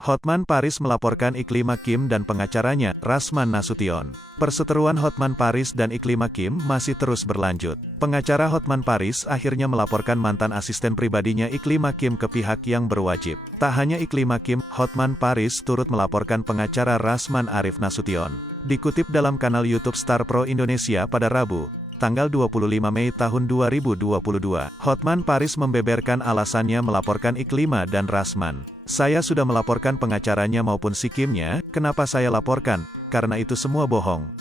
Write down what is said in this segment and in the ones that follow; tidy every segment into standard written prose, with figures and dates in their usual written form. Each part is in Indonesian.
Hotman Paris melaporkan Iklim Hakim dan pengacaranya, Rasman Nasution. Perseteruan Hotman Paris dan Iklim Hakim masih terus berlanjut. Pengacara Hotman Paris akhirnya melaporkan mantan asisten pribadinya Iklim Hakim ke pihak yang berwajib. Tak hanya Iklim Hakim, Hotman Paris turut melaporkan pengacara Rasman Arif Nasution. Dikutip dalam kanal YouTube Star Pro Indonesia pada Rabu, tanggal 25 Mei tahun 2022, Hotman Paris membeberkan alasannya melaporkan Iklima dan Rasman. Saya sudah melaporkan pengacaranya maupun sikimnya, kenapa saya laporkan? Karena itu semua bohong,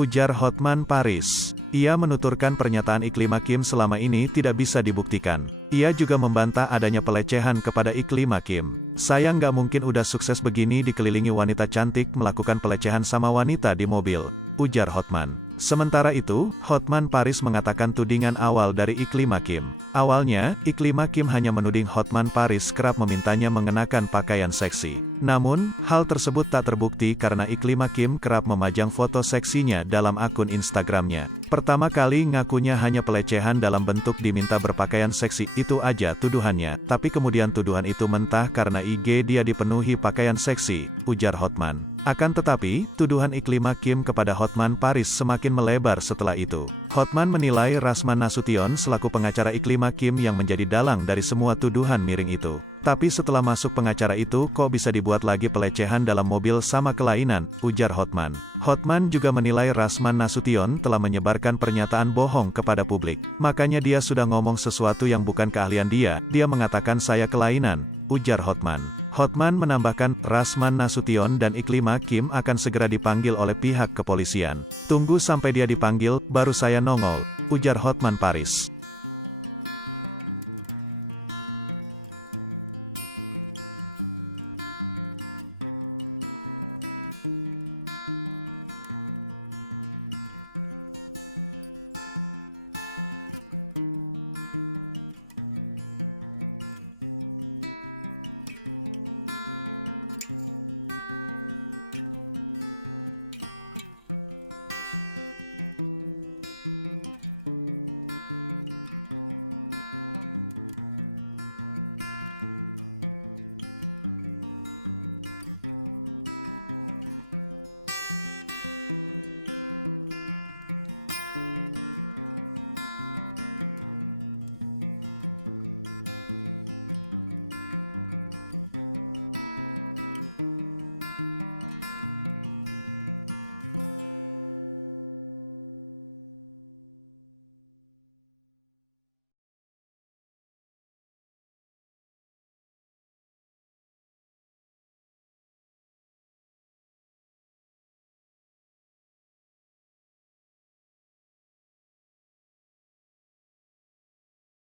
ujar Hotman Paris. Ia menuturkan pernyataan Iklim Hakim selama ini tidak bisa dibuktikan. Ia juga membantah adanya pelecehan kepada Iklim Hakim. Saya nggak mungkin udah sukses begini dikelilingi wanita cantik melakukan pelecehan sama wanita di mobil, ujar Hotman. Sementara itu, Hotman Paris mengatakan tudingan awal dari Iklim Hakim. Awalnya, Iklim Hakim hanya menuding Hotman Paris kerap memintanya mengenakan pakaian seksi. Namun, hal tersebut tak terbukti karena Iklim Hakim kerap memajang foto seksinya dalam akun Instagramnya. Pertama kali ngakunya hanya pelecehan dalam bentuk diminta berpakaian seksi, itu aja tuduhannya, tapi kemudian tuduhan itu mentah karena IG dia dipenuhi pakaian seksi, ujar Hotman. Akan tetapi, tuduhan Iklim Hakim kepada Hotman Paris semakin melebar setelah itu. Hotman menilai Rasman Nasution selaku pengacara Iklim Hakim yang menjadi dalang dari semua tuduhan miring itu. Tapi setelah masuk pengacara itu kok bisa dibuat lagi pelecehan dalam mobil sama kelainan, ujar Hotman. Hotman juga menilai Rasman Nasution telah menyebarkan pernyataan bohong kepada publik. Makanya dia sudah ngomong sesuatu yang bukan keahlian dia mengatakan saya kelainan, ujar Hotman. Hotman menambahkan, Rasman Nasution dan Iklim Hakim akan segera dipanggil oleh pihak kepolisian. Tunggu sampai dia dipanggil, baru saya nongol, ujar Hotman Paris.